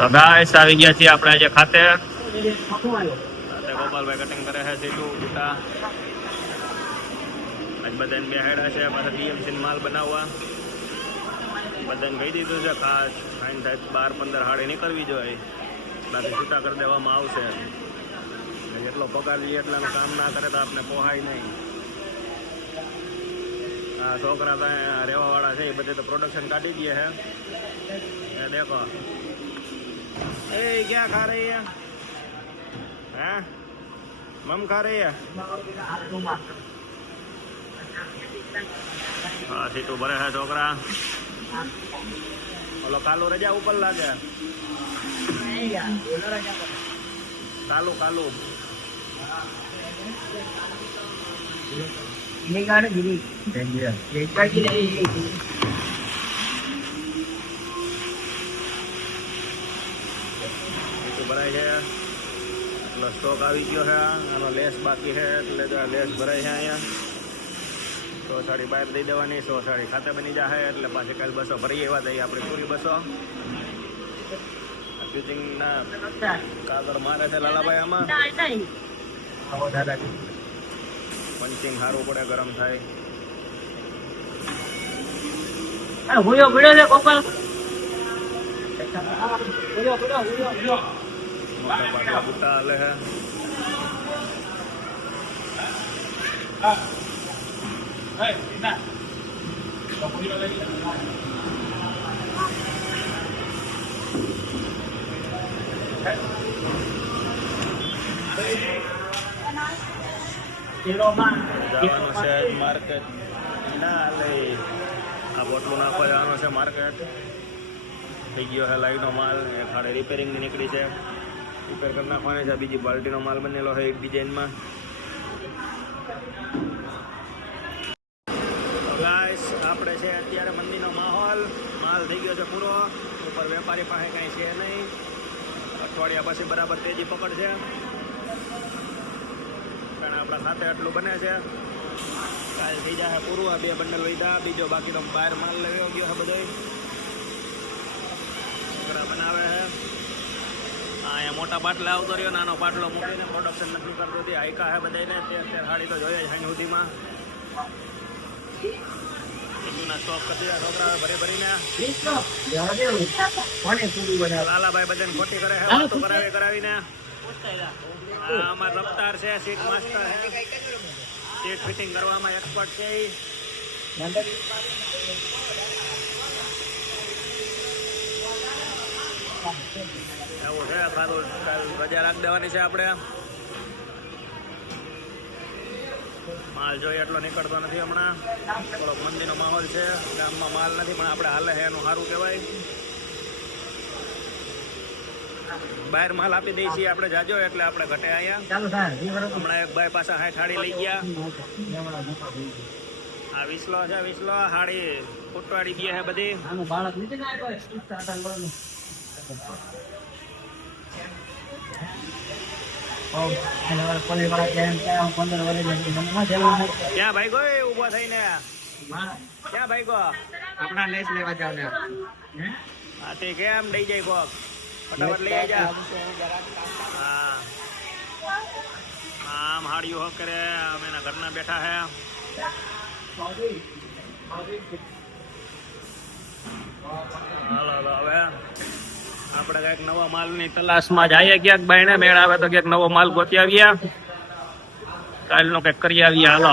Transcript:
તો ગાઈસ આવી ગયા છીએ આપણે આજે ખાતે ગોપાલભાઈ કટિંગ કરે છે સીટું બુટા આજ બધાને બેહાડ્યા છે પાછા ડીએમસી માલ બનાવવા બધાને કહી દીધું છે ખાસ ફાઇન થાય 12-15 હાડી નીકળવી જોઈએ બાકી છૂટા કરી દેવામાં આવશે જેટલો પગાર લઈએ એટલાનું કામ ના કરે તો આપણે પોહાય નહીં આ છોકરા ત્યાં રહેવાવાળા છે એ બધે તો પ્રોડક્શન કાઢી દે છે એ દેખો ए क्या खा रही है हैं मम खा रही है हाँ सीटू भरे है छोकरा बोलो कालू रजा ऊपर लागे कालू कालू ये गाड़ी गिरी ભરાય છે એટલે સ્ટોક આવી ગયો છે આનો લેસ બાકી છે એટલે લેસ ભરાય છે અહીંયા 100 સાડી બહાર દઈ દેવાની 100 સાડી ખાતે બની જશે એટલે પાછી કાલ 200 ભરી એવા દઈએ આપણી પૂરી 200 ફિટિંગના કાગળ મારે છે લાલાભાઈ આમાં પંચિંગ સારું પડે ગરમ થાય મોટા બુટ્ટા હાલે છે જવાનું છે માર્કેટ ના લઈ આ બોટલું નાખવા જવાનું છે માર્કેટ થઈ ગયો છે લાઈનો માલ એ ખાડે રિપેરિંગની નીકળી છે રિપેર કરી નાખવાની છે બીજી બાલ્ટીનો માલ બનેલો છે એક ડિઝાઇનમાં ગાઈસ આપણે છે અત્યારે મંદિરનો માહોલ માલ થઈ ગયો છે પૂરો ઉપર વેપારી પાસે કાંઈ છે નહીં અઠવાડિયા પછી બરાબર તેજી પકડશે કારણ આપણા સાથે આટલું બને છે કાલ થઈ જાય પૂરું આ 2 બંડલ લીધા બીજો બાકીનો બહાર માલ લેવો ગયો છે બધો બનાવે છે અહીંયા મોટા બાટલા આવતો રહ્યો નાનો બાટલો મૂકીને પ્રોડક્શન નથી કરતો હતી હાઈકા છે બધાને અત્યારે સાડી તો જોઈએ છે સુધીમાં જૂના સ્ટોક કરી દીધા છોકરા ભરીને લાલાભાઈ બધાને ખોટી કરે છે વાતો કરાવીને અમારા રફતાર છે સીટ માસ્ટર છે સીટ ફિટિંગ કરવામાં એક્સપર્ટ છે એવું છે સારું રજા રાખી દેવાની છે આપણે માલ જોઈએ એટલો નીકળતો નથી હમણાં થોડોક મંદીનો માહોલ છે ગામમાં માલ નથી પણ આપણે હાલે છે એનું સારું કહેવાય બહાર માલ આપી દઈએ છીએ આપણે જાજો એટલે આપણે ઘટે અહીંયા હમણાં એક ભાઈ પાસે 60 હાડી લઈ ગયા આ વિસલો છે વિસલો હાડી ફૂટવાડી દે છે બધી ક્યાં ભાઈ ગો ઉભો થઈને ક્યાં ભાઈ ગો આપણા લેસ લેવા જાવ ને હા તે કેમ લઈ જાય કોક ફટાફટ લઈ જા હા આમ હાડીઓ હક કરે અમે એના ઘરના બેઠા હે હાલો હાલો હવે આપણે કઈક નવા માલની તલાશમાં જઈએ ક્યાંક બાયણે મેળ આવે તો ક્યાંક નવો માલ ગોતી આવીએ કાલનો કઈક કરી આવીએ હાલો